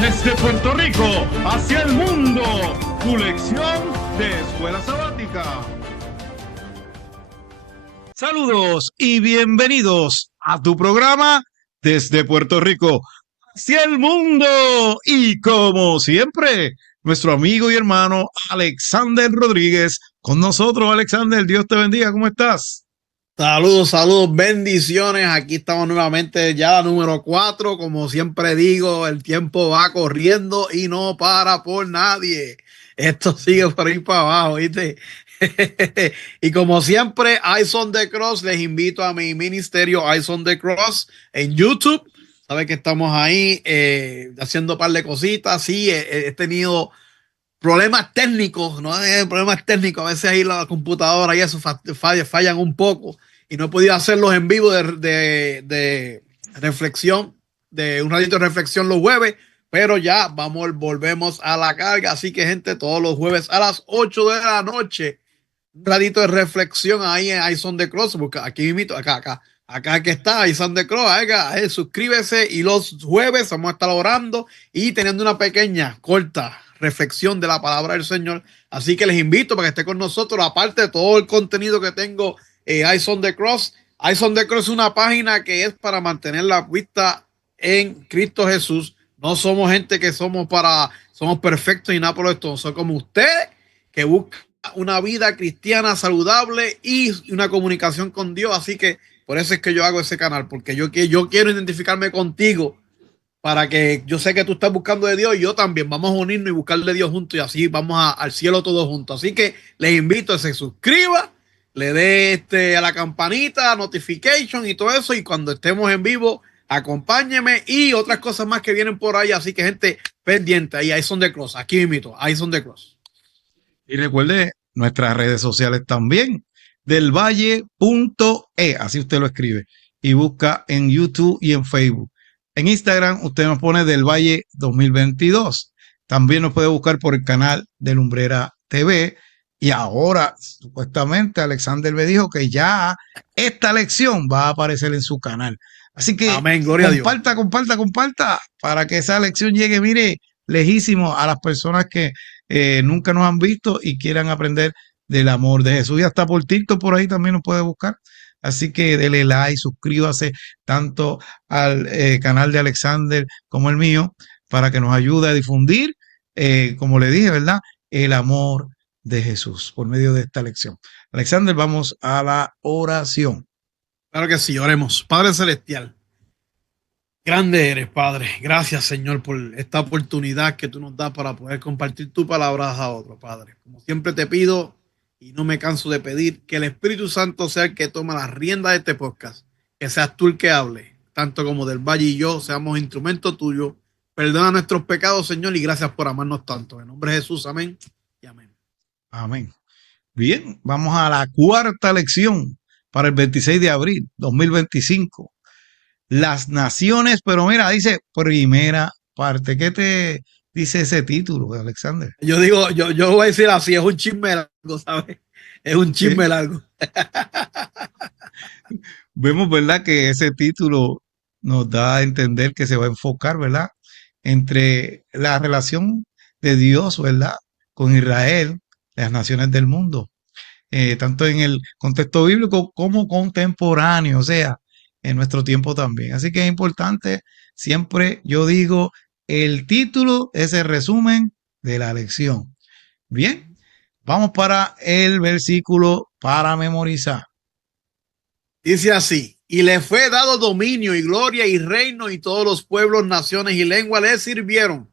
Desde Puerto Rico hacia el mundo, tu lección de escuela sabática. Saludos y bienvenidos a tu programa Desde Puerto Rico hacia el mundo. Y como siempre, nuestro amigo y hermano Alexander Rodríguez con nosotros. Alexander, Dios te bendiga. ¿Cómo estás? Saludos, saludos, bendiciones. Aquí estamos nuevamente ya la número 4. Como siempre digo, el tiempo va corriendo y no para por nadie. Esto sigue por ahí para abajo, ¿viste? Y como siempre, Eyes on the Cross, les invito a mi ministerio Eyes on the Cross en YouTube. Saben que estamos ahí haciendo un par de cositas. Sí, he tenido problemas técnicos, ¿no? Problemas técnicos. A veces ahí la computadora y eso fallan un poco y no he podido hacerlos en vivo de reflexión, de un ratito de reflexión los jueves, pero ya volvemos a la carga. Así que, gente, todos los jueves a las 8 de la noche, un ratito de reflexión ahí en Eyes on the Cross. Busca, aquí invito, acá que está, Eyes on the Cross. Suscríbese y los jueves vamos a estar orando y teniendo una pequeña, corta reflexión de la palabra del Señor. Así que les invito para que esté con nosotros, aparte de todo el contenido que tengo. Eyes on the Cross. Eyes on the Cross es una página que es para mantener la vista en Cristo Jesús. No somos gente que somos perfectos y nada por esto. Son como ustedes que buscan una vida cristiana saludable y una comunicación con Dios. Así que por eso es que yo hago ese canal, porque yo quiero identificarme contigo, para que yo sé que tú estás buscando de Dios y yo también. Vamos a unirnos y buscarle a Dios juntos y así vamos al cielo todos juntos. Así que les invito a que se suscriba, le dé a la campanita, notification y todo eso, y cuando estemos en vivo, acompáñeme y otras cosas más que vienen por ahí. Así que, gente, pendiente, ahí son de Cross, aquí invito, ahí son de Cross. Y recuerde nuestras redes sociales también, delvalle.e, así usted lo escribe, y busca en YouTube y en Facebook. En Instagram usted nos pone Del Valle 2022. También nos puede buscar por el canal de Lumbrera TV. Y ahora, supuestamente, Alexander me dijo que ya esta lección va a aparecer en su canal. Así que Amén, gloria a Dios. comparta, para que esa lección llegue, mire, lejísimo a las personas que nunca nos han visto y quieran aprender del amor de Jesús. Y hasta por TikTok por ahí también nos puede buscar. Así que dele like, suscríbase tanto al canal de Alexander como el mío, para que nos ayude a difundir, como le dije, ¿verdad? El amor de Jesús por medio de esta lección. Alexander, vamos a la oración. Claro que sí, oremos. Padre Celestial, grande eres, Padre. Gracias, Señor, por esta oportunidad que tú nos das para poder compartir tu palabra a otro, Padre. Como siempre te pido, y no me canso de pedir, que el Espíritu Santo sea el que toma la rienda de este podcast. Que seas tú el que hable, tanto como Del Valle y yo seamos instrumentos tuyos. Perdona nuestros pecados, Señor, y gracias por amarnos tanto. En nombre de Jesús, amén y amén. Amén. Bien, vamos a la cuarta lección para el 26 de abril 2025. Las naciones, pero mira, dice primera parte. ¿Qué te dice ese título, Alexander? Yo digo, yo voy a decir así, es un chisme largo, ¿sabes? Es un Sí. chisme largo. Vemos, ¿verdad?, que ese título nos da a entender que se va a enfocar, ¿verdad?, entre la relación de Dios, ¿verdad?, con Israel, las naciones del mundo, tanto en el contexto bíblico como contemporáneo, o sea, en nuestro tiempo también. Así que es importante, siempre yo digo, el título es el resumen de la lección. Bien, vamos para el versículo para memorizar. Dice así: y le fue dado dominio y gloria y reino, y todos los pueblos, naciones y lenguas le sirvieron.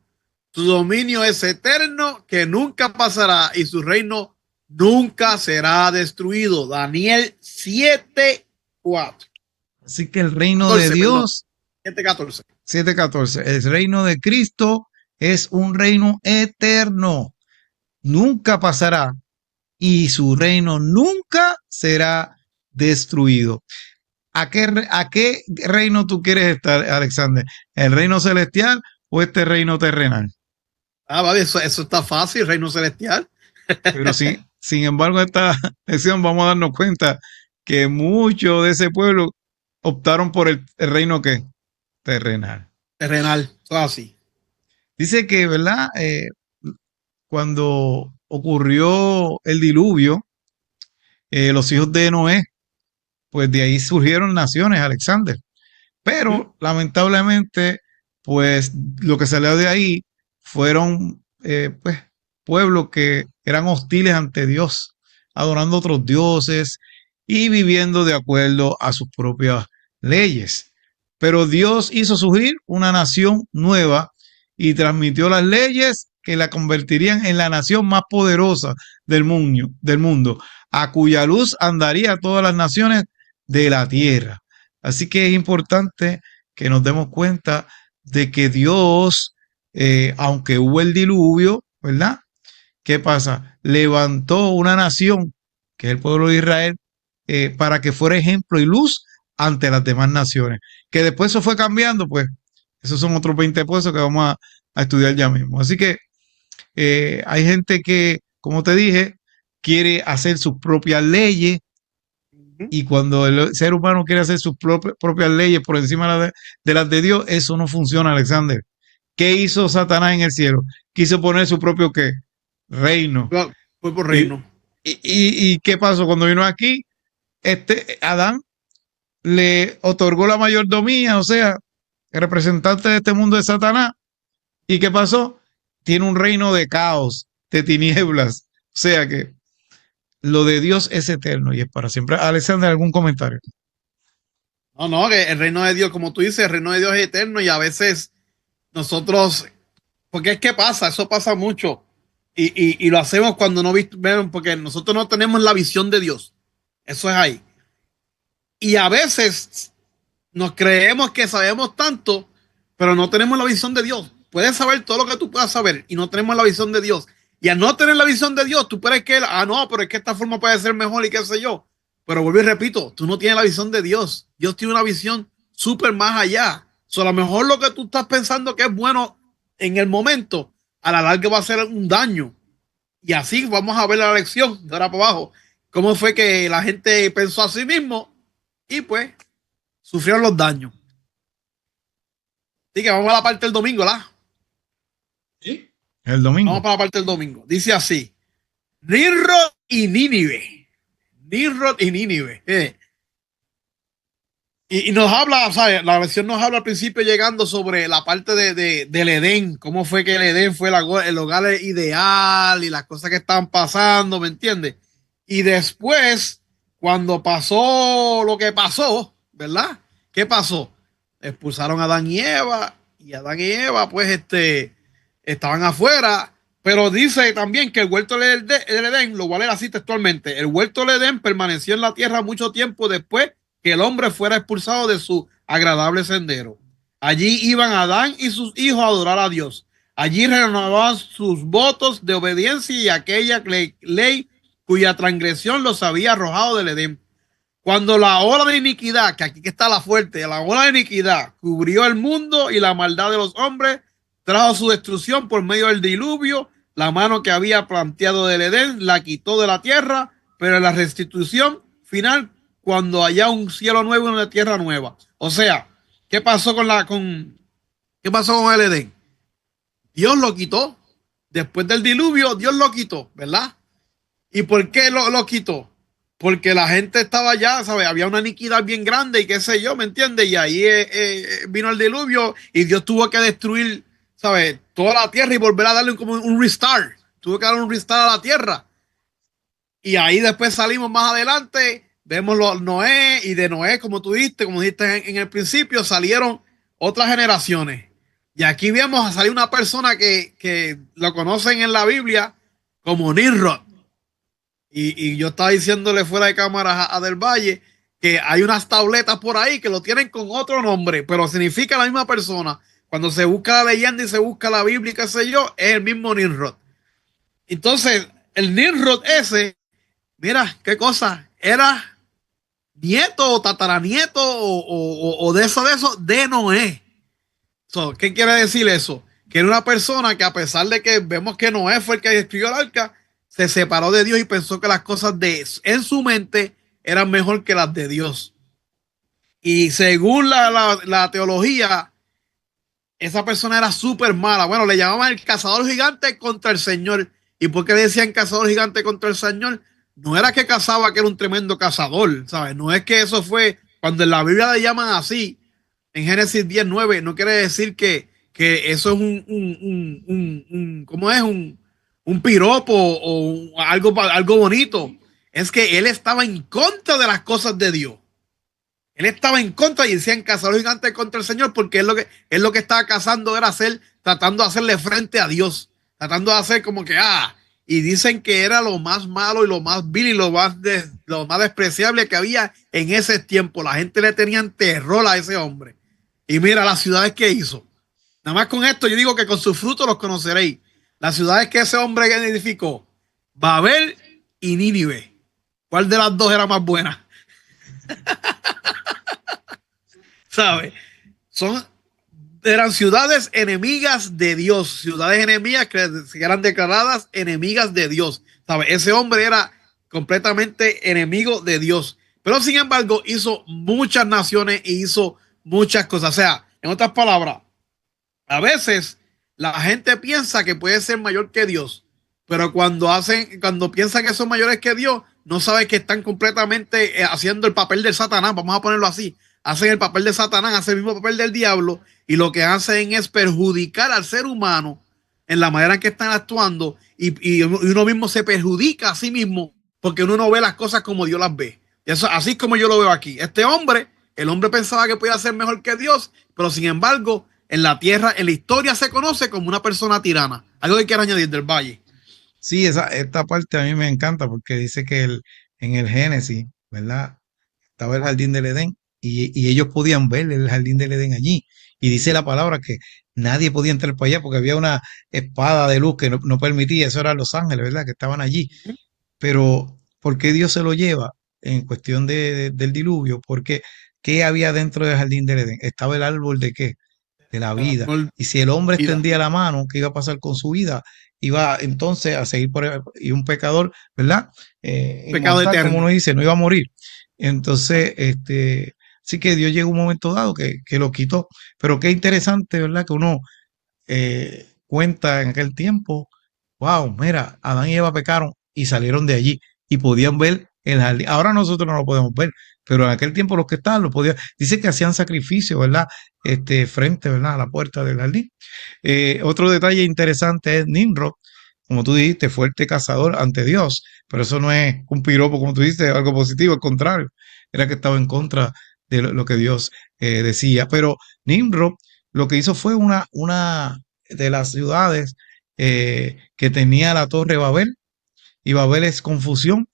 Su dominio es eterno, que nunca pasará, y su reino nunca será destruido. Daniel 7:4. Así que el reino de 14, perdón. Dios, 7:14. 7:14, el reino de Cristo es un reino eterno, nunca pasará y su reino nunca será destruido. ¿A qué reino tú quieres estar, Alexander? ¿El reino celestial o este reino terrenal? Vale, eso está fácil, reino celestial. Pero sin embargo, en esta lección vamos a darnos cuenta que muchos de ese pueblo optaron por el reino que terrenal. Terrenal, todo así. Dice que, ¿verdad? Cuando ocurrió el diluvio, los hijos de Noé, pues de ahí surgieron naciones, Alexander. Ujú. Pero lamentablemente, pues lo que salió de ahí fueron pues pueblos que eran hostiles ante Dios, adorando otros dioses y viviendo de acuerdo a sus propias leyes. Pero Dios hizo surgir una nación nueva y transmitió las leyes que la convertirían en la nación más poderosa del mundo, a cuya luz andaría todas las naciones de la tierra. Así que es importante que nos demos cuenta de que Dios, aunque hubo el diluvio, ¿verdad? ¿Qué pasa? Levantó una nación, que es el pueblo de Israel, para que fuera ejemplo y luz ante las demás naciones. Que después eso fue cambiando, pues esos son otros 20 puestos que vamos a estudiar ya mismo. Así que hay gente que, como te dije, quiere hacer sus propias leyes, Ujú. y cuando el ser humano quiere hacer sus propias leyes por encima de las de Dios, eso no funciona, Alexander. ¿Qué hizo Satanás en el cielo? Quiso poner su propio ¿qué? Reino. Fue por ¿Y, reino. y qué pasó cuando vino aquí? Adán le otorgó la mayordomía, o sea, el representante de este mundo de Satanás. ¿Y qué pasó? Tiene un reino de caos, de tinieblas. O sea que lo de Dios es eterno y es para siempre. Alexander, ¿algún comentario? No, no, que el reino de Dios, como tú dices, el reino de Dios es eterno y a veces nosotros, porque es que pasa, eso pasa mucho y lo hacemos cuando no ven, porque nosotros no tenemos la visión de Dios. Eso es ahí. Y a veces nos creemos que sabemos tanto, pero no tenemos la visión de Dios. Puedes saber todo lo que tú puedas saber y no tenemos la visión de Dios. Y al no tener la visión de Dios, tú puedes que, no, pero es que esta forma puede ser mejor y qué sé yo. Pero vuelvo y repito, tú no tienes la visión de Dios. Dios tiene una visión súper más allá. So, a lo mejor lo que tú estás pensando que es bueno en el momento, a la larga va a ser un daño. Y así vamos a ver la lección de ahora para abajo. Cómo fue que la gente pensó a sí mismo y pues sufrieron los daños. Así que vamos a la parte del domingo, ¿la? Sí. El Vamos domingo. para la parte del domingo. Dice así: Nimrod y Nínive. Nimrod y Nínive. Y nos habla, ¿sabes? La versión nos habla al principio llegando sobre la parte del Edén, cómo fue que el Edén fue el hogar ideal y las cosas que estaban pasando, ¿me entiendes? Y después, cuando pasó lo que pasó, ¿verdad? ¿Qué pasó? Expulsaron a Adán y Adán y Eva, pues, estaban afuera, pero dice también que el huerto del Edén, lo cual era así textualmente, el huerto del Edén permaneció en la tierra mucho tiempo después que el hombre fuera expulsado de su agradable sendero. Allí iban Adán y sus hijos a adorar a Dios. Allí renovaban sus votos de obediencia y aquella ley cuya transgresión los había arrojado del Edén. Cuando la ola de iniquidad, que aquí está la fuerte, la ola de iniquidad cubrió el mundo y la maldad de los hombres trajo su destrucción por medio del diluvio, la mano que había planteado del Edén la quitó de la tierra, pero en la restitución final, cuando haya un cielo nuevo y una tierra nueva. O sea, ¿qué pasó qué pasó con el Edén? Dios lo quitó. Después del diluvio, Dios lo quitó, ¿verdad? ¿Y por qué lo quitó? Porque la gente estaba ya, ¿sabes? Había una iniquidad bien grande y qué sé yo, ¿me entiendes? Y ahí vino el diluvio y Dios tuvo que destruir, ¿sabes? Toda la tierra y volver a darle como un restart. Tuvo que darle un restart a la tierra. Y ahí después salimos más adelante, vemos Noé y de Noé, como dijiste en el principio, salieron otras generaciones. Y aquí vemos a salir una persona que lo conocen en la Biblia como Nimrod. Y yo estaba diciéndole fuera de cámara a Del Valle que hay unas tabletas por ahí que lo tienen con otro nombre, pero significa la misma persona. Cuando se busca la leyenda y se busca la Biblia y qué sé yo, es el mismo Nimrod. Entonces, el Nimrod ese, mira, qué cosa, era nieto o tataranieto o de eso, de Noé. So, ¿qué quiere decir eso? Que era una persona que a pesar de que vemos que Noé fue el que destruyó el arca, se separó de Dios y pensó que las cosas en su mente eran mejor que las de Dios. Y según la teología, esa persona era súper mala. Bueno, le llamaban el cazador gigante contra el Señor. ¿Y por qué le decían cazador gigante contra el Señor? No era que cazaba, que era un tremendo cazador, ¿sabes? No es que eso fue, cuando en la Biblia le llaman así, en Génesis 10:9, no quiere decir que eso es ¿cómo es? Un piropo o algo bonito. Es que él estaba en contra de las cosas de Dios. Él estaba en contra y decían cazador gigante contra el Señor porque él lo que estaba cazando era tratando de hacerle frente a Dios, tratando de hacer como que, y dicen que era lo más malo y lo más vil y lo más despreciable que había en ese tiempo. La gente le tenía terror a ese hombre. Y mira las ciudades que hizo. Nada más con esto yo digo que con sus frutos los conoceréis. Las ciudades que ese hombre edificó, Babel y Nínive. ¿Cuál de las dos era más buena? ¿Sabes? Son, eran ciudades enemigas de Dios, ciudades enemigas que eran declaradas enemigas de Dios. ¿Sabes? Ese hombre era completamente enemigo de Dios. Pero sin embargo hizo muchas naciones y hizo muchas cosas. O sea, en otras palabras, a veces la gente piensa que puede ser mayor que Dios, pero cuando piensan que son mayores que Dios, no saben que están completamente haciendo el papel de Satanás, vamos a ponerlo así. Hacen el papel de Satanás, hacen el mismo papel del diablo, y lo que hacen es perjudicar al ser humano en la manera en que están actuando, y uno mismo se perjudica a sí mismo porque uno no ve las cosas como Dios las ve. Y eso, así es como yo lo veo aquí. El hombre pensaba que podía ser mejor que Dios, pero sin embargo, en la tierra, en la historia se conoce como una persona tirana. Algo que quiero añadir del Valle. Sí, esta parte a mí me encanta porque dice que en el Génesis, ¿verdad? Estaba el jardín del Edén y ellos podían ver el jardín del Edén allí. Y dice la palabra que nadie podía entrar para allá porque había una espada de luz que no permitía, eso eran los ángeles, ¿verdad? Que estaban allí. Pero, ¿por qué Dios se lo lleva en cuestión del diluvio? Porque, ¿qué había dentro del jardín del Edén? Estaba el árbol de qué? De la vida. Y si el hombre Vida. extendía la mano, ¿qué iba a pasar con su vida? Iba entonces a seguir y un pecador, ¿verdad? Pecado Inmortal, como uno eterno. dice, no iba a morir. Entonces, sí que Dios llegó un momento dado que lo quitó. Pero qué interesante, ¿verdad? Que uno cuenta en aquel tiempo, wow, mira, Adán y Eva pecaron y salieron de allí y podían ver el jardín. Ahora nosotros no lo podemos ver, pero en aquel tiempo los que estaban lo podían. Dice que hacían sacrificio, ¿verdad? Frente, ¿verdad? A la puerta del jardín. Otro detalle interesante es Nimrod, como tú dijiste, fuerte cazador ante Dios, pero eso no es un piropo, como tú dices, algo positivo, al contrario, era que estaba en contra de lo que Dios decía. Pero Nimrod lo que hizo fue una de las ciudades que tenía la torre Babel, y Babel es confusión,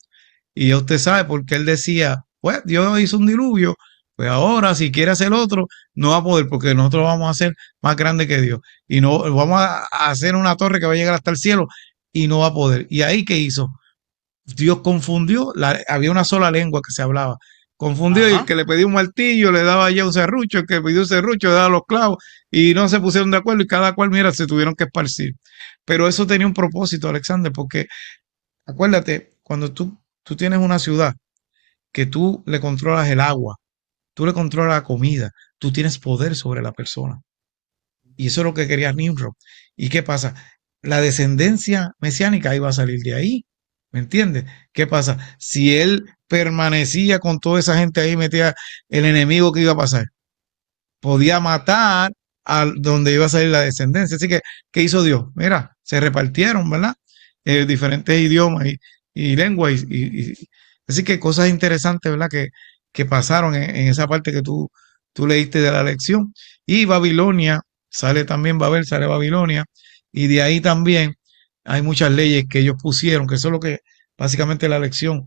y ya usted sabe porque él decía, pues Dios hizo un diluvio, pues ahora si quiere hacer otro, no va a poder porque nosotros vamos a ser más grande que Dios y no vamos a hacer una torre que va a llegar hasta el cielo y no va a poder. Y ahí qué hizo, Dios confundió, había una sola lengua que se hablaba. Confundió y el Ajá. que le pedía un martillo le daba ya un serrucho, el que pidió un serrucho le daba los clavos y no se pusieron de acuerdo y cada cual, mira, se tuvieron que esparcir. Pero eso tenía un propósito, Alexander, porque acuérdate, cuando tú tienes una ciudad que tú le controlas el agua, tú le controlas la comida, tú tienes poder sobre la persona. Y eso es lo que quería Nimrod. ¿Y qué pasa? La descendencia mesiánica iba a salir de ahí. ¿Me entiendes? ¿Qué pasa? Si él permanecía con toda esa gente ahí, metía el enemigo, que iba a pasar, podía matar a donde iba a salir la descendencia. Así que, ¿qué hizo Dios? Mira, se repartieron, ¿verdad? Diferentes idiomas y lenguas. Así que cosas interesantes, ¿verdad? Que pasaron en esa parte que tú leíste de la lección. Y Babilonia, sale también Babel, sale Babilonia. Y de ahí también hay muchas leyes que ellos pusieron, que eso es lo que básicamente la lección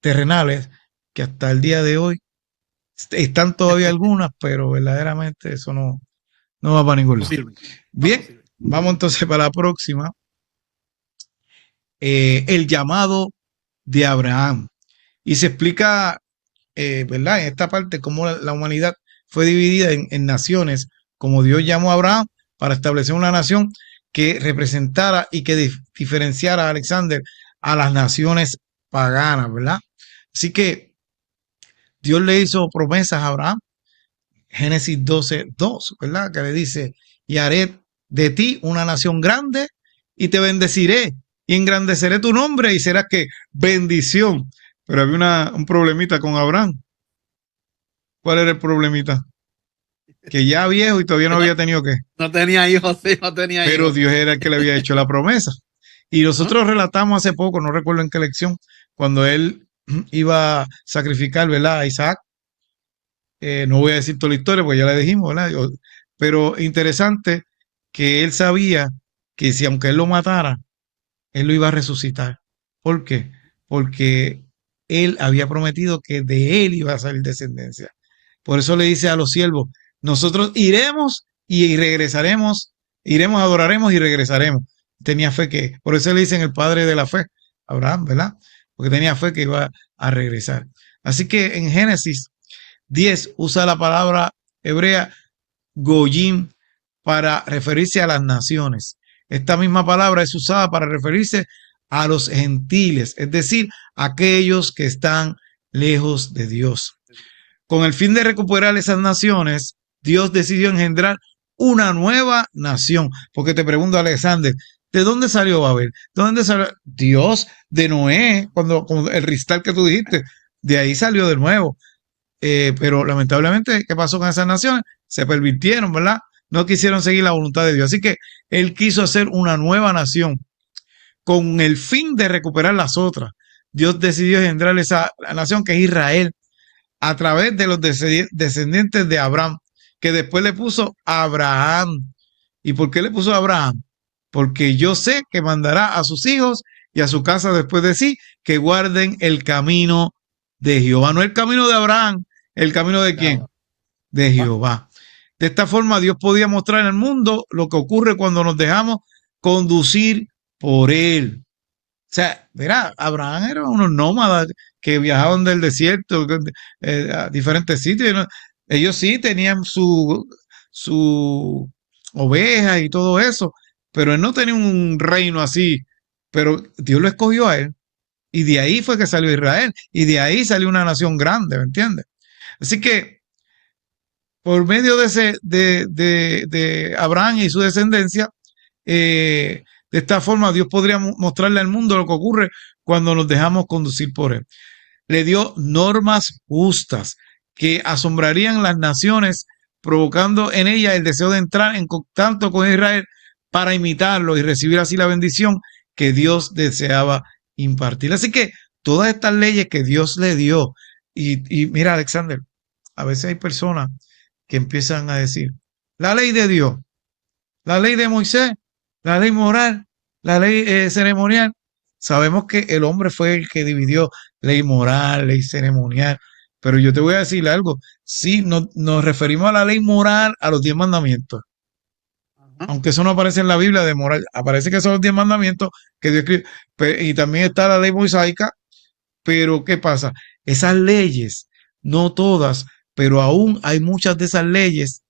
terrenales, que hasta el día de hoy están todavía algunas, pero verdaderamente eso no va para ningún No lado. sirve. No, no Bien, sirve. vamos entonces para la próxima. El llamado de Abraham. Y se explica, ¿verdad? En esta parte cómo la humanidad fue dividida en naciones, como Dios llamó a Abraham para establecer una nación que representara y que diferenciara a Alexander a las naciones paganas, ¿verdad? Así que Dios le hizo promesas a Abraham Génesis 12:2, ¿verdad? Que le dice, y haré de ti una nación grande y te bendeciré y engrandeceré tu nombre y serás que bendición. Pero había un problemita con Abraham. ¿Cuál era el problemita? Que ya viejo y todavía no Que no, había tenido que. no tenía hijos, sí, no tenía Pero hijos. Dios era el que le había hecho la promesa. Y Ajá. nosotros relatamos hace poco, no recuerdo en qué lección, cuando él iba a sacrificar, ¿verdad? A Isaac. No voy a decir toda la historia porque ya la dijimos, ¿verdad? Pero interesante que él sabía que si aunque él lo matara, él lo iba a resucitar. ¿Por qué? Porque él había prometido que de él iba a salir descendencia. Por eso le dice a los siervos, nosotros iremos y regresaremos, iremos, adoraremos y regresaremos. Tenía fe que, por eso le dicen el padre de la fe, Abraham, ¿verdad? Porque tenía fe que iba a regresar. Así que en Génesis 10 usa la palabra hebrea Goyim para referirse a las naciones. Esta misma palabra es usada para referirse a los gentiles, es decir, aquellos que están lejos de Dios. Con el fin de recuperar esas naciones, Dios decidió engendrar una nueva nación. Porque te pregunto, Alexander, ¿de dónde salió Babel? ¿De dónde salió Dios? De Noé, cuando el ristal que tú dijiste, de ahí salió de nuevo. Pero lamentablemente, ¿qué pasó con esas naciones? Se pervirtieron, ¿verdad? No quisieron seguir la voluntad de Dios. Así que él quiso hacer una nueva nación con el fin de recuperar las otras. Dios decidió engendrar esa nación que es Israel a través de los descendientes de Abraham, que después le puso Abraham. ¿Y por qué le puso Abraham? Porque yo sé que mandará a sus hijos y a su casa después de sí que guarden el camino de Jehová. No el camino de Abraham, el camino de quién? De Jehová. De esta forma Dios podía mostrar en el mundo lo que ocurre cuando nos dejamos conducir por él. O sea, mira, Abraham era unos nómadas que viajaban del desierto a diferentes sitios. ¿No? Ellos sí tenían su oveja y todo eso, pero él no tenía un reino así. Pero Dios lo escogió a él. Y de ahí fue que salió Israel. Y de ahí salió una nación grande, ¿me entiendes? Así que por medio de Abraham y su descendencia, de esta forma Dios podría mostrarle al mundo lo que ocurre cuando nos dejamos conducir por él. Le dio normas justas que asombrarían las naciones, provocando en ella el deseo de entrar en contacto con Israel para imitarlo y recibir así la bendición que Dios deseaba impartir. Así que todas estas leyes que Dios le dio, y mira, Alexander, a veces hay personas que empiezan a decir, la ley de Dios, la ley de Moisés, la ley moral, la ley ceremonial. Sabemos que el hombre fue el que dividió ley moral, ley ceremonial, pero yo te voy a decir algo, sí, nos referimos a la ley moral, a los 10 mandamientos, Ajá. aunque eso no aparece en la Biblia de moral, aparece que son los 10 mandamientos que Dios escribe, y también está la ley mosaica, pero ¿qué pasa? Esas leyes, no todas, pero aún hay muchas de esas leyes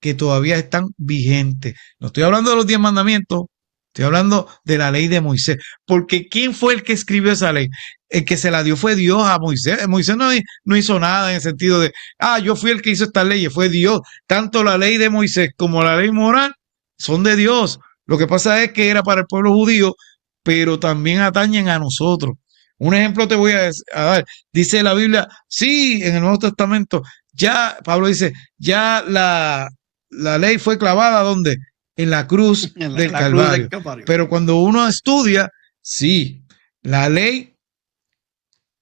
que todavía están vigentes. No estoy hablando de los 10 mandamientos, estoy hablando de la ley de Moisés. Porque ¿quién fue el que escribió esa ley? El que se la dio fue Dios a Moisés. Moisés no hizo nada en el sentido de, yo fui el que hizo esta ley, fue Dios. Tanto la ley de Moisés como la ley moral son de Dios. Lo que pasa es que era para el pueblo judío, pero también atañen a nosotros. Un ejemplo te voy a dar. Dice la Biblia, sí, en el Nuevo Testamento, ya, Pablo dice, ya la ley fue clavada ¿dónde? En la cruz del La cruz Calvario. del Calvario. Pero cuando uno estudia, sí, la ley,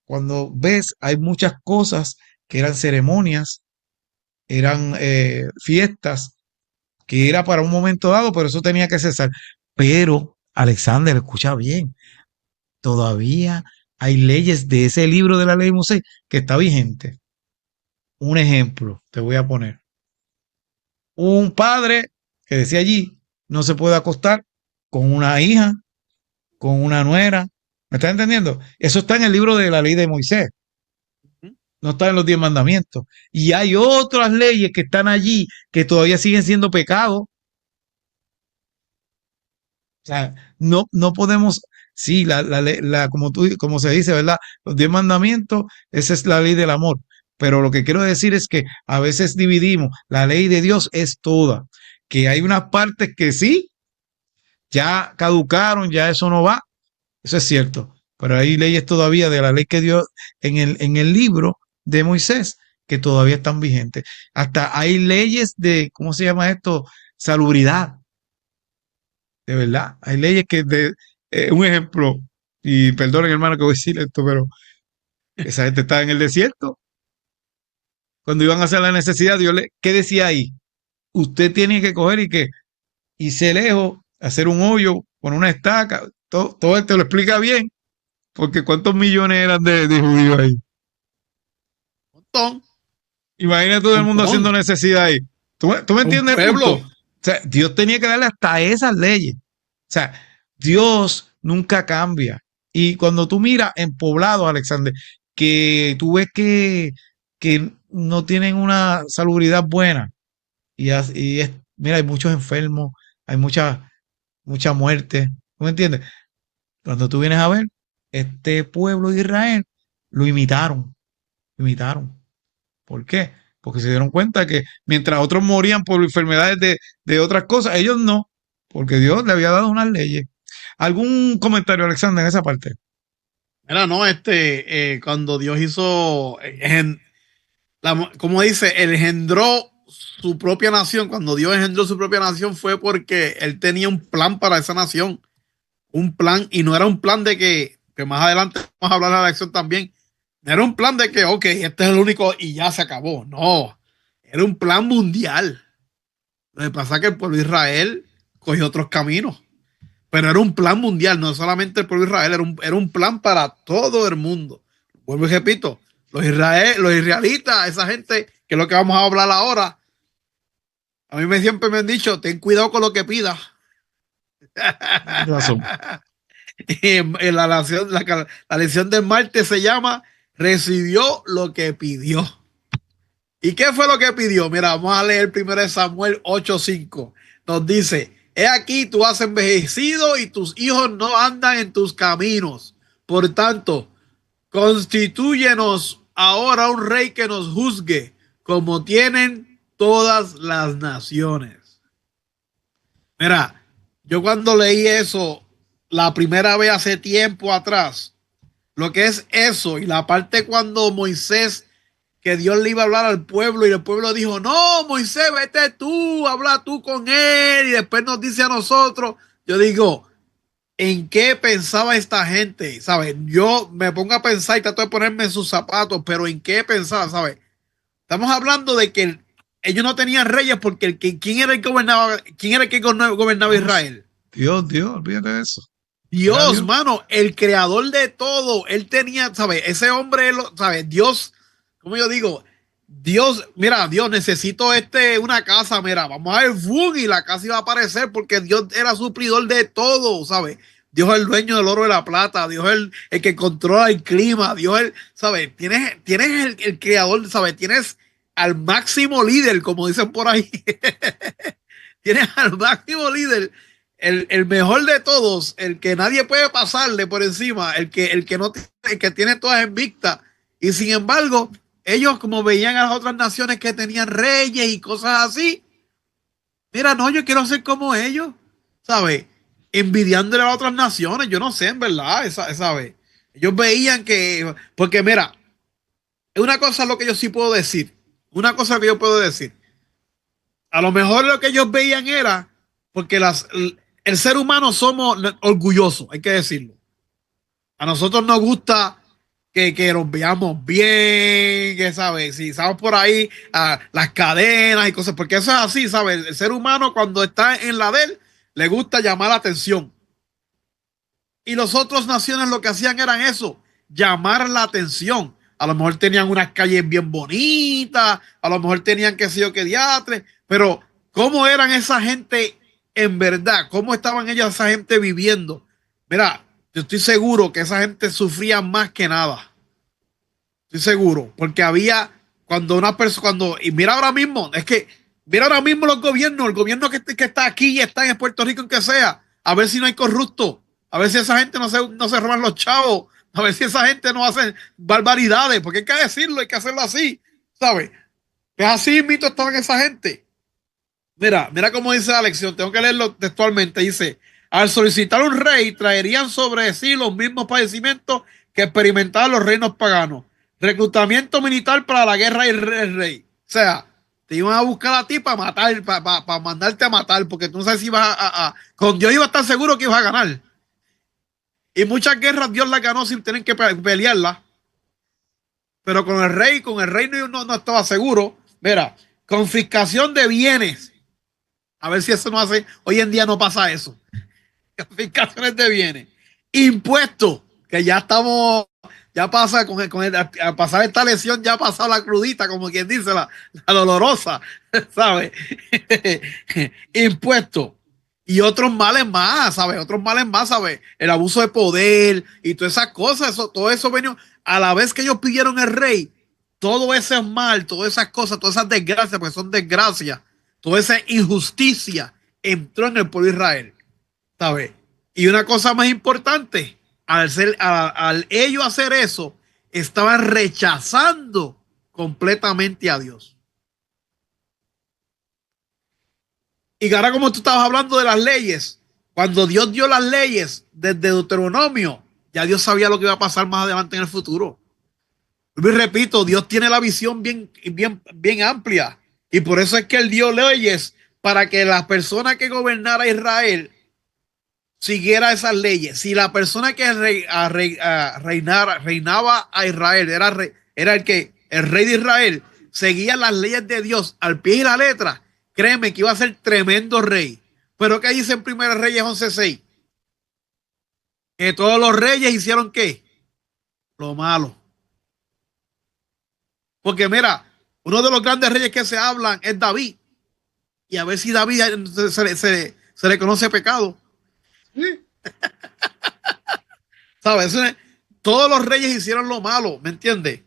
cuando ves, hay muchas cosas que eran ceremonias, eran fiestas, que era para un momento dado, pero eso tenía que cesar. Pero, Alexander, escucha bien, todavía hay leyes de ese libro de la ley de Moisés que está vigente. Un ejemplo te voy a poner. Un padre que decía allí, no se puede acostar con una hija, con una nuera. ¿Me estás entendiendo? Eso está en el libro de la ley de Moisés, no está en los 10 mandamientos. Y hay otras leyes que están allí que todavía siguen siendo pecados. O sea, no podemos, sí, como se dice, ¿verdad? Los 10 mandamientos, esa es la ley del amor. Pero lo que quiero decir es que a veces dividimos, la ley de Dios es toda, que hay unas partes que sí, ya caducaron, ya eso no va, eso es cierto, pero hay leyes todavía de la ley que dio en el libro de Moisés que todavía están vigentes. Hasta hay leyes de, ¿cómo se llama esto? Salubridad, de verdad. Hay leyes que, un ejemplo, y perdonen hermano que voy a decir esto, pero esa gente estaba en el desierto. Cuando iban a hacer la necesidad, ¿qué decía ahí? Usted tiene que coger y que irse lejos, hacer un hoyo, poner una estaca, todo esto lo explica bien, porque ¿cuántos millones eran de judíos ahí? Montón, Imagina todo el mundo haciendo montón. necesidad ahí. ¿Tú me Un entiendes el punto? pueblo. O sea, Dios tenía que darle hasta esas leyes. O sea, Dios nunca cambia. Y cuando tú miras en poblados, Alexander, que tú ves que no tienen una salubridad buena, mira, hay muchos enfermos, hay mucha muerte. ¿Tú me entiendes? Cuando tú vienes a ver, este pueblo de Israel lo imitaron. ¿Por qué? Porque se dieron cuenta que mientras otros morían por enfermedades de otras cosas, ellos no, porque Dios le había dado unas leyes. ¿Algún comentario, Alexander, en esa parte? Mira, no, cuando Dios hizo, como dice, engendró su propia nación. Cuando Dios engendró su propia nación fue porque Él tenía un plan para esa nación. Un plan, y no era un plan de que más adelante vamos a hablar de la elección también. No era un plan de que, ok, este es el único y ya se acabó. No, era un plan mundial. Lo que pasa es que el pueblo de Israel cogió otros caminos. Pero era un plan mundial, no solamente el pueblo de Israel, era un plan para todo el mundo. Vuelvo y repito, los israelitas, esa gente, que es lo que vamos a hablar ahora, a mí siempre me han dicho, ten cuidado con lo que pidas. Tienes razón. En la lección del martes se llama recibió lo que pidió. ¿Y qué fue lo que pidió? Mira, vamos a leer primero de Samuel 8:5. Nos dice, he aquí tú has envejecido y tus hijos no andan en tus caminos. Por tanto, constitúyenos ahora un rey que nos juzgue, como tienen todas las naciones. Mira, yo cuando leí eso la primera vez hace tiempo atrás, lo que es eso y la parte cuando Moisés, que Dios le iba a hablar al pueblo y el pueblo dijo, no, Moisés, vete tú, habla tú con él y después nos dice a nosotros, yo digo, ¿en qué pensaba esta gente? ¿Sabes? Yo me pongo a pensar y trato de ponerme en sus zapatos, pero ¿en qué pensaba? ¿Sabes? Estamos hablando de que ellos no tenían reyes porque ¿quién era el que gobernaba, quién era el que gobernaba Dios, Israel? Dios, olvídate de eso. Era Dios, Dios. mano, el creador de todo. Él tenía, ¿sabes? Ese hombre, ¿sabes? Dios, como yo digo, Dios, mira, Dios, necesito una casa, mira, vamos a ver, ¡fum! Y la casa iba a aparecer porque Dios era suplidor de todo, ¿sabes? Dios es el dueño del oro y la plata, Dios es el que controla el clima, Dios es, ¿sabes? Tienes el creador, ¿sabes? Tienes al máximo líder, como dicen por ahí. Tienes al máximo líder, el mejor de todos, el que nadie puede pasarle por encima, el que no el que tiene todas en vista. Y sin embargo, ellos como veían a las otras naciones que tenían reyes y cosas así, mira, no, yo quiero ser como ellos, ¿sabes? Envidiándole a otras naciones, yo no sé, en verdad, ¿sabes? Ellos veían que, porque mira, una cosa es lo que yo sí puedo decir, una cosa que yo puedo decir, a lo mejor lo que ellos veían era, porque el ser humano somos orgullosos, hay que decirlo. A nosotros nos gusta que nos veamos bien, que sabes, si estamos por ahí, las cadenas y cosas, porque eso es así, ¿sabes? El ser humano cuando está en la de él, le gusta llamar la atención. Y las otras naciones lo que hacían eran eso, llamar la atención. A lo mejor tenían unas calles bien bonitas, a lo mejor tenían que sé yo qué diatre, pero ¿cómo eran esa gente en verdad? ¿Cómo estaban ellos, esa gente viviendo? Mira, yo estoy seguro que esa gente sufría más que nada. Estoy seguro, porque había cuando una persona, y mira ahora mismo, es que mira ahora mismo los gobiernos, el gobierno que está aquí y está en Puerto Rico, en que sea, a ver si no hay corrupto, a ver si esa gente no se roban los chavos A ver si esa gente no hace barbaridades, porque hay que decirlo, hay que hacerlo así, ¿sabes? Es así mito estaban esa gente. Mira cómo dice la lección, tengo que leerlo textualmente. Dice, al solicitar un rey, traerían sobre sí los mismos padecimientos que experimentaban los reinos paganos. Reclutamiento militar para la guerra y el rey. O sea, te iban a buscar a ti para matar, para mandarte a matar, porque tú no sabes si ibas con Dios iba a estar seguro que ibas a ganar. Y muchas guerras Dios las ganó sin tener que pelearlas. Pero con el rey no estaba seguro. Mira, confiscación de bienes. A ver si eso no hace. Hoy en día no pasa eso. Confiscaciones de bienes. Impuestos, que ya estamos, ya pasa al pasar esta lesión, ya ha pasado la crudita, como quien dice, la dolorosa, ¿sabes? Impuestos. Y otros males más, ¿sabes? Otros males más, ¿sabes? El abuso de poder y todas esas cosas, todo eso venió a la vez que ellos pidieron el rey, todo ese mal, todas esas cosas, todas esas desgracias, porque son desgracias, toda esa injusticia entró en el pueblo de Israel, ¿sabes? Y una cosa más importante, al ellos hacer eso, estaban rechazando completamente a Dios. Y ahora como tú estabas hablando de las leyes, cuando Dios dio las leyes desde Deuteronomio, ya Dios sabía lo que iba a pasar más adelante en el futuro. Y repito, Dios tiene la visión bien amplia. Y por eso es que Él dio leyes para que la persona que gobernara Israel siguiera esas leyes. Si la persona que reinaba a Israel era el rey de Israel, seguía las leyes de Dios al pie y la letra, créeme que iba a ser tremendo rey. Pero ¿qué dice en 1 Reyes 11:6? Que todos los reyes hicieron ¿qué? Lo malo. Porque mira, uno de los grandes reyes que se hablan es David. Y a ver si David se le conoce pecado. ¿Sabes? Todos los reyes hicieron lo malo, ¿me entiendes?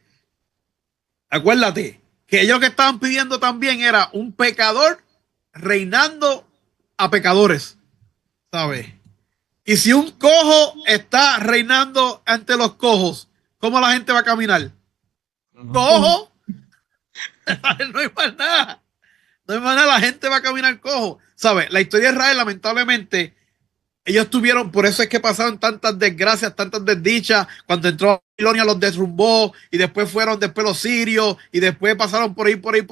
Acuérdate que ellos que estaban pidiendo también era un pecador reinando a pecadores, ¿sabes? Y si un cojo está reinando ante los cojos, ¿cómo la gente va a caminar? Cojo. No hay más nada. No hay más nada, la gente va a caminar cojo. ¿Sabes? La historia de Israel, lamentablemente, ellos tuvieron, por eso es que pasaron tantas desgracias, tantas desdichas. Cuando entró Babilonia los derrumbó y después fueron después los sirios y después pasaron por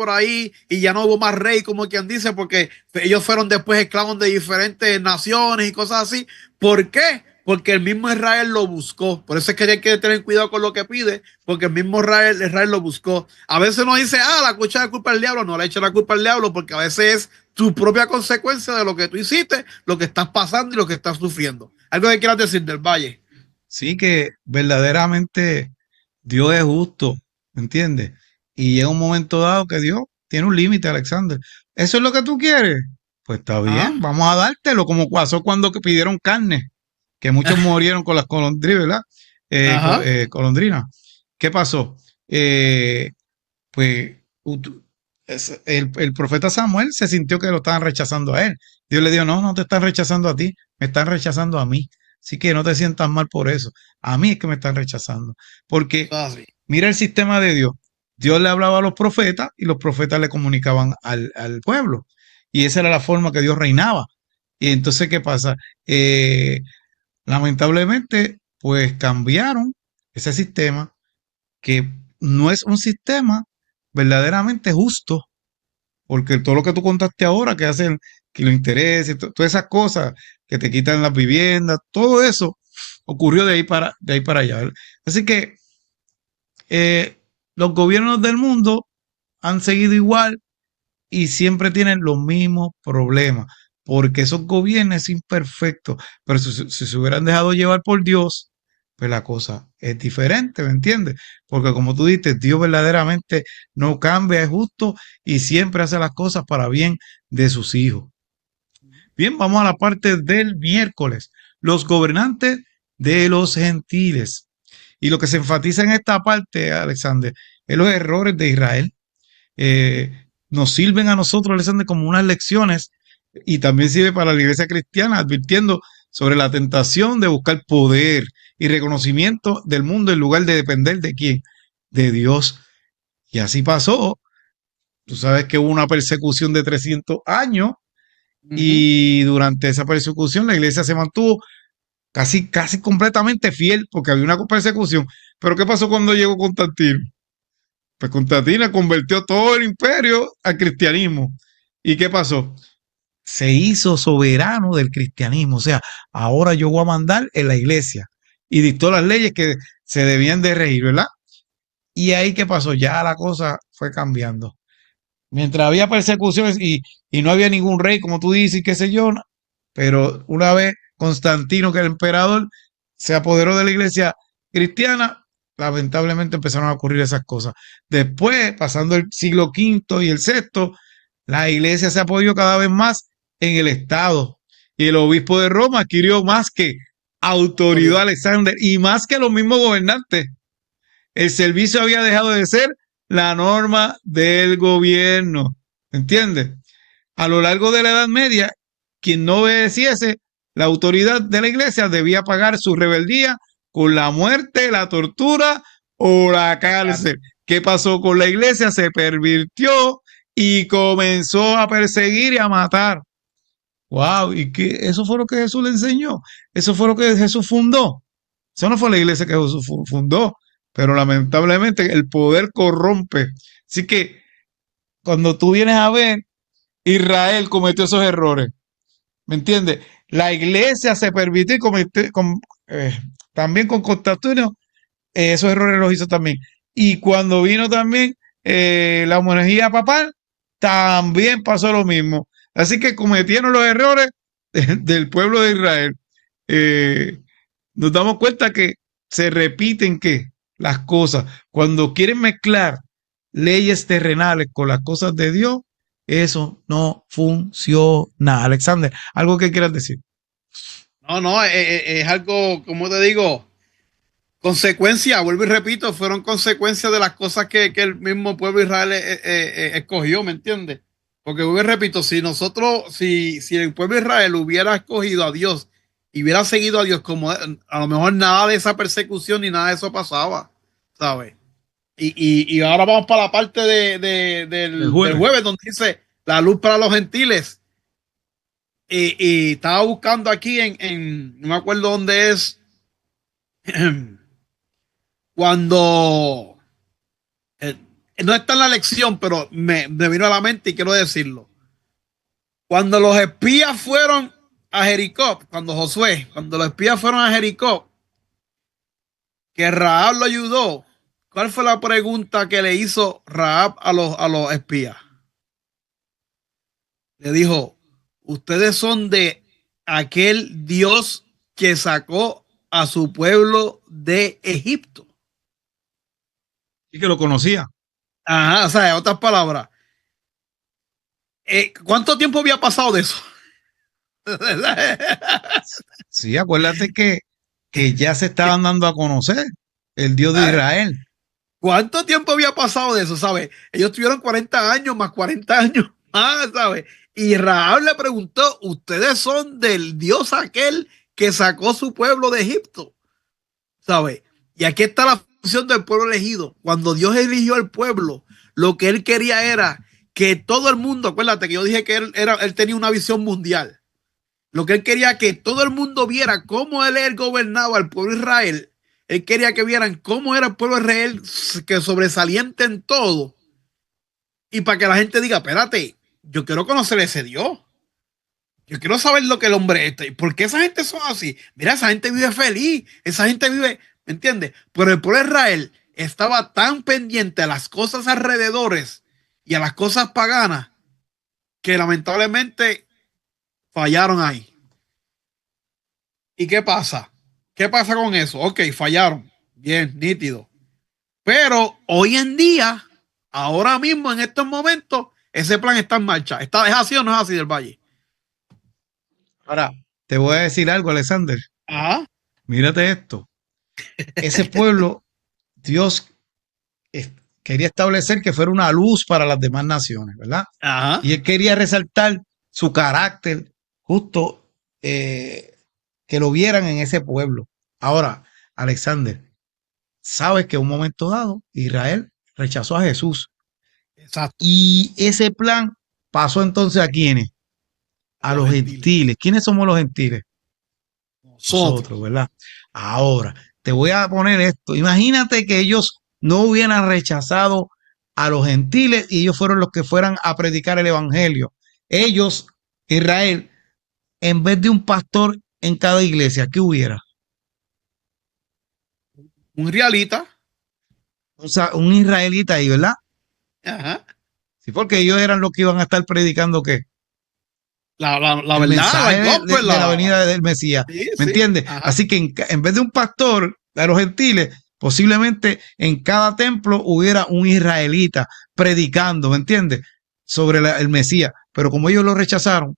ahí y ya no hubo más rey, como quien dice, porque ellos fueron después esclavos de diferentes naciones y cosas así. ¿Por qué? Porque el mismo Israel lo buscó. Por eso es que hay que tener cuidado con lo que pide, porque el mismo Israel lo buscó. A veces uno dice, la cucha de culpa al diablo. No le eche la culpa al diablo, porque a veces es tu propia consecuencia de lo que tú hiciste, lo que estás pasando y lo que estás sufriendo. Algo que quieras decir del Valle. Sí, que verdaderamente Dios es justo, ¿me entiendes? Y llega un momento dado que Dios tiene un límite, Alexander. ¿Eso es lo que tú quieres? Pues está bien, Ajá. vamos a dártelo, como pasó cuando que pidieron carne, que muchos murieron con las golondrinas, ¿verdad? Ajá. Golondrinas. ¿Qué pasó? Eh, pues el profeta Samuel se sintió que lo estaban rechazando a él. Dios le dijo, no, no te están rechazando a ti, me están rechazando a mí. Así que no te sientas mal por eso. A mí es que me están rechazando. Porque Así. mira el sistema de Dios. Dios le hablaba a los profetas y los profetas le comunicaban al pueblo. Y esa era la forma que Dios reinaba. Y entonces, ¿qué pasa? Lamentablemente, pues cambiaron ese sistema, que no es un sistema verdaderamente justo, porque todo lo que tú contaste ahora, que hacen que los intereses, todas esas cosas que te quitan las viviendas, todo eso ocurrió de ahí para allá, ¿verdad? Así que eh, los gobiernos del mundo han seguido igual y siempre tienen los mismos problemas, porque esos gobiernos son imperfectos, pero si se hubieran dejado llevar por Dios, pues la cosa es diferente, ¿me entiendes? Porque como tú dices, Dios verdaderamente no cambia, es justo y siempre hace las cosas para bien de sus hijos. Bien, vamos a la parte del miércoles. Los gobernantes de los gentiles. Y lo que se enfatiza en esta parte, Alexander, es los errores de Israel. Nos sirven a nosotros, Alexander, como unas lecciones y también sirve para la iglesia cristiana, advirtiendo sobre la tentación de buscar poder y reconocimiento del mundo en lugar de depender de quién, de Dios. Y así pasó. Tú sabes que hubo una persecución de 300 años Ujú. y durante esa persecución la iglesia se mantuvo casi completamente fiel porque había una persecución. Pero ¿qué pasó cuando llegó Constantino? Pues Constantino convirtió todo el imperio al cristianismo. ¿Y qué pasó? Se hizo soberano del cristianismo. O sea, ahora yo voy a mandar en la iglesia. Y dictó las leyes que se debían de regir, ¿verdad? Y ahí qué pasó, ya la cosa fue cambiando. Mientras había persecuciones y no había ningún rey, como tú dices, y qué sé yo, pero una vez Constantino, que era el emperador, se apoderó de la iglesia cristiana, lamentablemente empezaron a ocurrir esas cosas. Después, pasando el siglo quinto y el sexto, la iglesia se apoyó cada vez más en el Estado. Y el obispo de Roma adquirió más que autoridad, Autoridad. Alexander, y más que los mismos gobernantes. El servicio había dejado de ser la norma del gobierno. ¿Entiendes? A lo largo de la Edad Media, quien no obedeciese la autoridad de la iglesia debía pagar su rebeldía con la muerte, la tortura o la cárcel. ¿Qué pasó con la iglesia? Se pervirtió y comenzó a perseguir y a matar. Wow, y que eso fue lo que Jesús le enseñó. Eso fue lo que Jesús fundó. Eso no fue la iglesia que Jesús fundó, pero lamentablemente el poder corrompe. Así que cuando tú vienes a ver, Israel cometió esos errores, ¿me entiendes? La iglesia se permitió y cometió, también con Constantino, esos errores los hizo también. Y cuando vino también la monarquía papal, también pasó lo mismo. Así que cometieron los errores del pueblo de Israel. Eh, nos damos cuenta que se repiten que las cosas, cuando quieren mezclar leyes terrenales con las cosas de Dios, eso no funciona. Alexander, algo que quieras decir. No, no, es algo, como te digo, consecuencia, vuelvo y repito, fueron consecuencias de las cosas que el mismo pueblo de Israel escogió, ¿me entiendes? Porque vuelvo y repito, si el pueblo de Israel hubiera escogido a Dios y hubiera seguido a Dios, como a lo mejor nada de esa persecución ni nada de eso pasaba, ¿sabes? Y ahora vamos para la parte El del jueves. jueves, donde dice la luz para los gentiles. Y estaba buscando aquí no me acuerdo dónde es, cuando eh, no está en la lección, pero me vino a la mente y quiero decirlo. Cuando los espías fueron a Jericó, cuando los espías fueron a Jericó, que Rahab lo ayudó, ¿cuál fue la pregunta que le hizo Rahab a los espías? Le dijo, ustedes son de aquel Dios que sacó a su pueblo de Egipto. Y que lo conocía. Ajá, o sea, en otras palabras, ¿cuánto tiempo había pasado de eso? Sí, acuérdate que ya se estaban dando a conocer el Dios de Israel. ¿Cuánto tiempo había pasado de eso, sabes? Ellos tuvieron 40 años más 40 años más, ¿sabes? Y Rahab le preguntó, ¿ustedes son del Dios aquel que sacó su pueblo de Egipto? ¿Sabes? Y aquí está la función del pueblo elegido. Cuando Dios eligió al pueblo, lo que él quería era que todo el mundo, acuérdate que yo dije que él tenía una visión mundial. Lo que él quería que todo el mundo viera cómo él gobernaba al pueblo de Israel. Él quería que vieran cómo era el pueblo de Israel, que sobresaliente en todo. Y para que la gente diga, espérate, yo quiero conocer a ese Dios. Yo quiero saber lo que el hombre es. ¿Por qué esa gente son así? Mira, esa gente vive feliz. Esa gente vive, ¿me entiendes? Pero el pueblo de Israel estaba tan pendiente a las cosas alrededores y a las cosas paganas que lamentablemente fallaron ahí. ¿Y qué pasa? ¿Qué pasa con eso? Ok, fallaron. Bien, nítido. Pero hoy en día, ahora mismo, en estos momentos, ese plan está en marcha. ¿Es así o no es así del Valle? Ahora, te voy a decir algo, Alexander. Ajá, Mírate esto. Ese pueblo, Dios es- quería establecer que fuera una luz para las demás naciones, ¿verdad? ajá. Y él quería resaltar su carácter, justo que lo vieran en ese pueblo. Ahora, Alexander, sabes que en un momento dado Israel rechazó a Jesús Exacto. y ese plan pasó entonces ¿a quiénes? A Los los gentiles. gentiles. ¿Quiénes somos los gentiles? Nosotros. Nosotros, ¿verdad? Ahora, te voy a poner esto. Imagínate que ellos no hubieran rechazado a los gentiles y ellos fueron los que fueran a predicar el evangelio. Ellos, Israel, en vez de un pastor en cada iglesia, ¿qué hubiera? Un realita. O sea, un israelita ahí, ¿verdad? Ajá. Sí, porque ellos eran los que iban a estar predicando ¿qué? La El verdad, la mensaje gospel, de la venida del Mesías, sí, ¿me sí. entiendes? Ajá. Así que en vez de un pastor a los gentiles, posiblemente en cada templo hubiera un israelita predicando, ¿me entiendes? Sobre el Mesías. Pero como ellos lo rechazaron,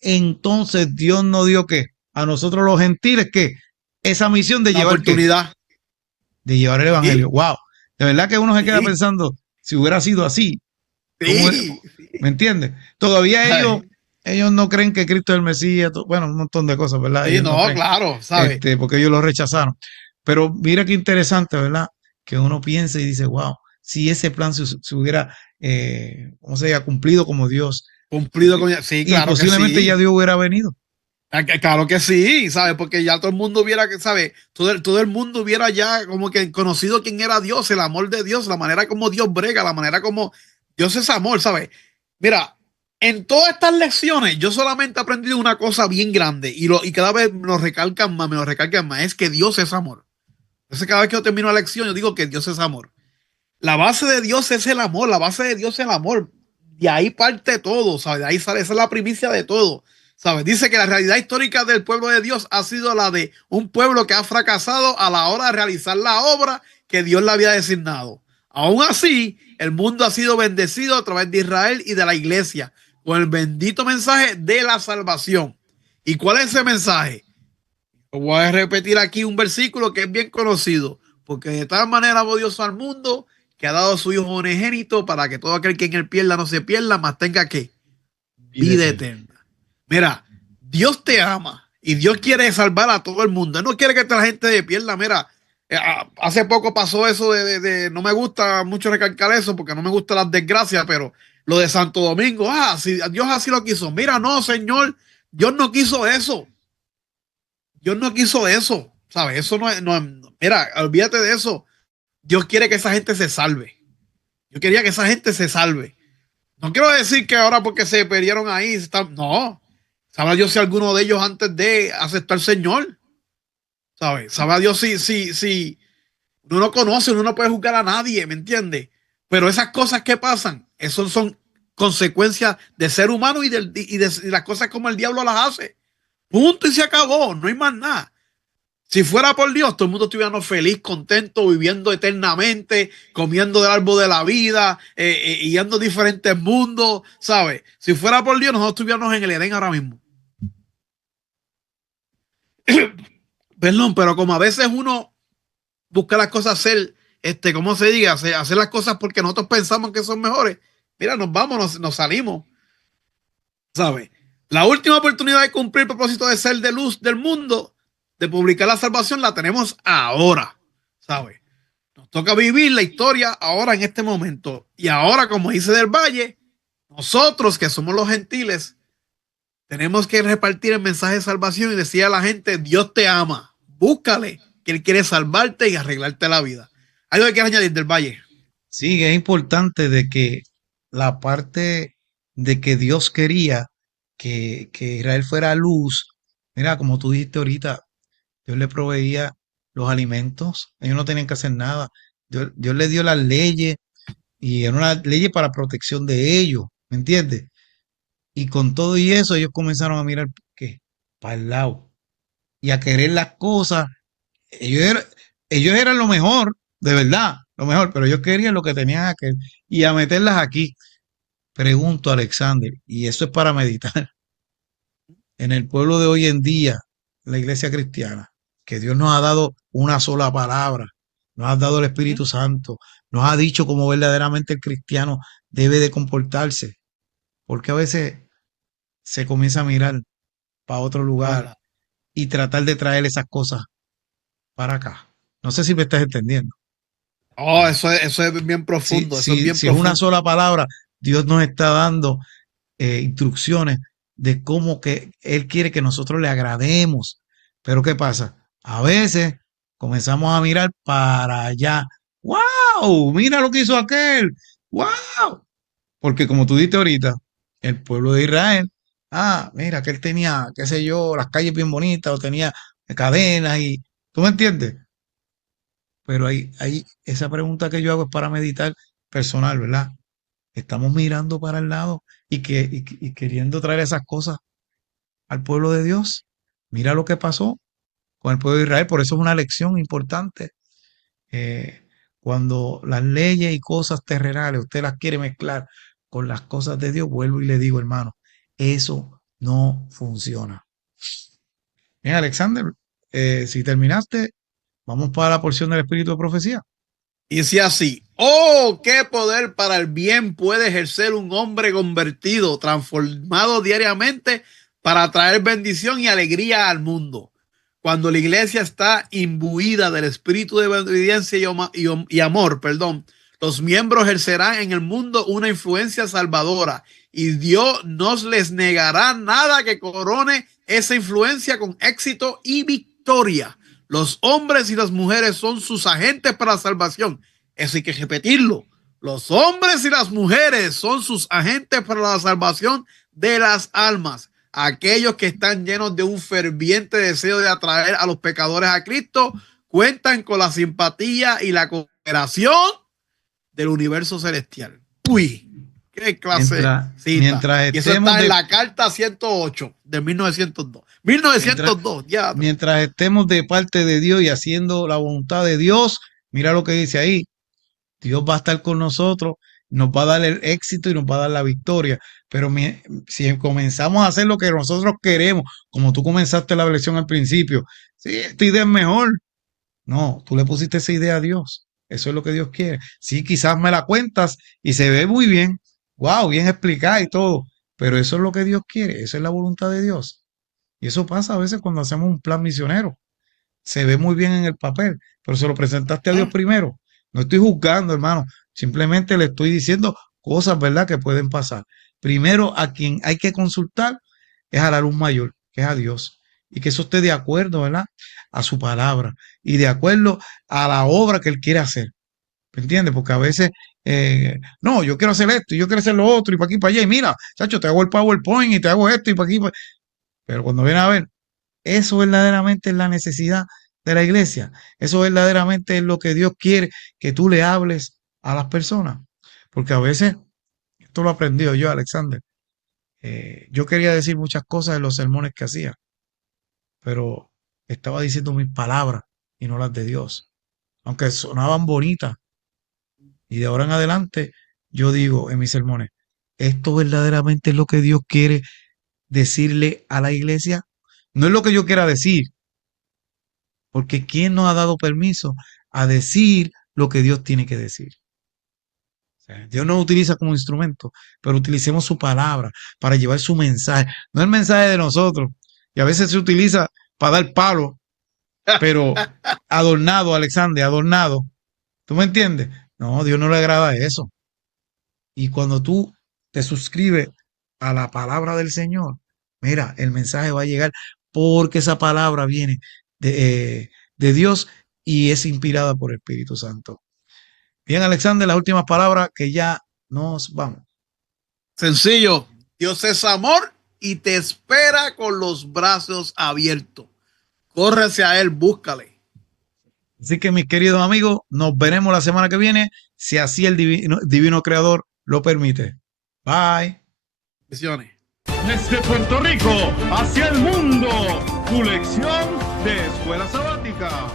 entonces Dios nos dio que a nosotros los gentiles que esa misión de La llevar qué, oportunidad. de llevar el Sí, evangelio. Wow, de verdad que uno se queda sí, pensando si hubiera sido así, ¿cómo, sí. ¿me entiendes? Todavía Ay, ellos no creen que Cristo es el Mesías, bueno, un montón de cosas, ¿verdad? sí, Ellos no no, creen, claro, ¿sabes? porque ellos lo rechazaron. Pero mira qué interesante, ¿verdad? Que uno piensa y dice, wow, si ese plan se hubiera, ¿cómo se diga? Cumplido como Dios, Cumplido con... Sí, y claro que posiblemente ya sí. Dios hubiera venido. Claro que sí, ¿sabes? Porque ya todo el mundo hubiera, ¿sabes? Todo el mundo hubiera ya como que conocido quién era Dios, el amor de Dios, la manera como Dios brega, la manera como Dios es amor, ¿sabes? Mira, en todas estas lecciones yo solamente he aprendido una cosa bien grande y cada vez me lo recalcan más, es que Dios es amor. Entonces cada vez que yo termino la lección yo digo que Dios es amor. La base de Dios es el amor, la base de Dios es el amor. De ahí parte todo, ¿sabes? De ahí sale, esa es la primicia de todo, ¿sabes? Dice que la realidad histórica del pueblo de Dios ha sido la de un pueblo que ha fracasado a la hora de realizar la obra que Dios le había designado. Aún así, el mundo ha sido bendecido a través de Israel y de la iglesia con el bendito mensaje de la salvación. ¿Y cuál es ese mensaje? Voy a repetir aquí un versículo que es bien conocido. Porque de tal manera amó Dios al mundo que ha dado a su Hijo unigénito para que todo aquel que en él pierda no se pierda, mas tenga que Vida vida eterna. eterna. Mira, Dios te ama y Dios quiere salvar a todo el mundo. Él no quiere que la gente pierda. Mira, hace poco pasó eso no me gusta mucho recalcar eso porque no me gustan las desgracias, pero lo de Santo Domingo, si Dios así lo quiso. Mira, no, Señor, Dios no quiso eso. Dios no quiso eso, ¿sabes? Eso mira, olvídate de eso. Dios quiere que esa gente se salve. Yo quería que esa gente se salve. No quiero decir que ahora porque se perdieron ahí, no. Sabrá Dios si alguno de ellos antes de aceptar al Señor, ¿sabes? Sabrá Dios si uno no conoce, uno no puede juzgar a nadie, ¿me entiendes? Pero esas cosas que pasan, eso son consecuencias de ser humano y las cosas como el diablo las hace. Punto y se acabó, no hay más nada. Si fuera por Dios, todo el mundo estuviera feliz, contento, viviendo eternamente, comiendo del árbol de la vida, yendo a diferentes mundos, ¿sabes? Si fuera por Dios, nosotros estuviéramos en el Edén ahora mismo. Perdón, pero como a veces uno busca las cosas hacer, ¿cómo se diga? Hacer las cosas porque nosotros pensamos que son mejores. Mira, nos vamos, nos salimos, ¿sabes? La última oportunidad de cumplir el propósito de ser de luz del mundo, de publicar la salvación, la tenemos ahora, ¿sabes? Nos toca vivir la historia ahora en este momento. Y ahora, como dice del Valle, nosotros que somos los gentiles, tenemos que repartir el mensaje de salvación y decir a la gente, Dios te ama, búscale, que Él quiere salvarte y arreglarte la vida. ¿Algo que quieras añadir del Valle? Sí, es importante de que la parte de que Dios quería que Israel fuera luz, mira, como tú dijiste ahorita, Dios le proveía los alimentos, ellos no tenían que hacer nada. Dios les dio las leyes y eran unas leyes para protección de ellos, ¿me entiendes? Y con todo y eso, ellos comenzaron a mirar ¿qué? Para el lado y a querer las cosas. Ellos, ellos eran lo mejor, de verdad, lo mejor, pero ellos querían lo que tenían aquel y a meterlas aquí. Pregunto, Alexander, y eso es para meditar, en el pueblo de hoy en día, la iglesia cristiana, que Dios nos ha dado una sola palabra, nos ha dado el ¿Mm? Espíritu Santo, nos ha dicho cómo verdaderamente el cristiano debe de comportarse, porque a veces se comienza a mirar para otro La lugar verdad. y tratar de traer esas cosas para acá. No sé si me estás entendiendo. Oh, eso es bien Si, profundo, eso es si, bien si es una profundo. sola palabra, Dios nos está dando instrucciones de cómo que Él quiere que nosotros le agrademos. Pero ¿qué pasa? A veces comenzamos a mirar para allá. ¡Wow! Mira lo que hizo aquel. ¡Wow! Porque como tú dijiste ahorita, el pueblo de Israel, mira, que él tenía, qué sé yo, las calles bien bonitas o tenía cadenas y, ¿tú me entiendes? Pero ahí esa pregunta que yo hago es para meditar personal, ¿verdad? Estamos mirando para el lado y queriendo traer esas cosas al pueblo de Dios. Mira lo que pasó con el pueblo de Israel, por eso es una lección importante. Eh, Cuando las leyes y cosas terrenales usted las quiere mezclar con las cosas de Dios, vuelvo y le digo, hermano, eso no funciona. Bien, Alexander, si terminaste, vamos para la porción del espíritu de profecía. Y dice así, oh, qué poder para el bien puede ejercer un hombre convertido, transformado diariamente para traer bendición y alegría al mundo. Cuando la iglesia está imbuida del espíritu de obediencia y amor, los miembros ejercerán en el mundo una influencia salvadora y Dios no les negará nada que corone esa influencia con éxito y victoria. Los hombres y las mujeres son sus agentes para la salvación. Eso hay que repetirlo. Los hombres y las mujeres son sus agentes para la salvación de las almas. Aquellos que están llenos de un ferviente deseo de atraer a los pecadores a Cristo cuentan con la simpatía y la cooperación del universo celestial. Uy, qué clase cita. Mientras Y eso estemos está en de, la carta 108 de 1902. mientras, 1902, ya. mientras estemos de parte de Dios y haciendo la voluntad de Dios, mira lo que dice ahí. Dios va a estar con nosotros, nos va a dar el éxito y nos va a dar la victoria. Pero si comenzamos a hacer lo que nosotros queremos, como tú comenzaste la lección al principio, sí, esta idea es mejor. No, tú le pusiste esa idea a Dios. Eso es lo que Dios quiere. Sí, quizás me la cuentas y se ve muy bien. Wow, bien explicada y todo. Pero eso es lo que Dios quiere. Eso es la voluntad de Dios. Y eso pasa a veces cuando hacemos un plan misionero. Se ve muy bien en el papel, pero se lo presentaste a Dios primero. No estoy juzgando, hermano. Simplemente le estoy diciendo cosas, ¿verdad?, que pueden pasar. Primero, a quien hay que consultar es a la luz mayor, que es a Dios. Y que eso esté de acuerdo, ¿verdad?, a su palabra y de acuerdo a la obra que Él quiere hacer. ¿Me entiendes? Porque a veces, no, yo quiero hacer esto y yo quiero hacer lo otro y para aquí y para allá. Y mira, chacho, te hago el PowerPoint y te hago esto y para aquí. Pero cuando viene a ver, eso verdaderamente es la necesidad de la iglesia. Eso verdaderamente es lo que Dios quiere que tú le hables a las personas. Porque a veces, esto lo aprendí yo, Alexander. Yo quería decir muchas cosas en los sermones que hacía, pero estaba diciendo mis palabras y no las de Dios. Aunque sonaban bonitas. Y de ahora en adelante, yo digo en mis sermones, ¿esto verdaderamente es lo que Dios quiere decirle a la iglesia? No es lo que yo quiera decir, porque ¿quién nos ha dado permiso a decir lo que Dios tiene que decir? O sea, Dios nos utiliza como instrumento, pero utilicemos su palabra para llevar su mensaje, no el mensaje de nosotros. Y a veces se utiliza para dar palo, pero adornado, Alexander, adornado. ¿Tú me entiendes? No, Dios no le agrada eso. Y cuando tú te suscribes a la palabra del Señor, mira, el mensaje va a llegar porque esa palabra viene de Dios y es inspirada por el Espíritu Santo. Bien, Alexander, las últimas palabras que ya nos vamos. Sencillo. Dios es amor y te espera con los brazos abiertos. Córrese a él, búscale. Así que, mis queridos amigos, nos veremos la semana que viene, si así el divino Creador lo permite. Bye. Bendiciones. Desde Puerto Rico hacia el mundo, tu lección de escuela sabática.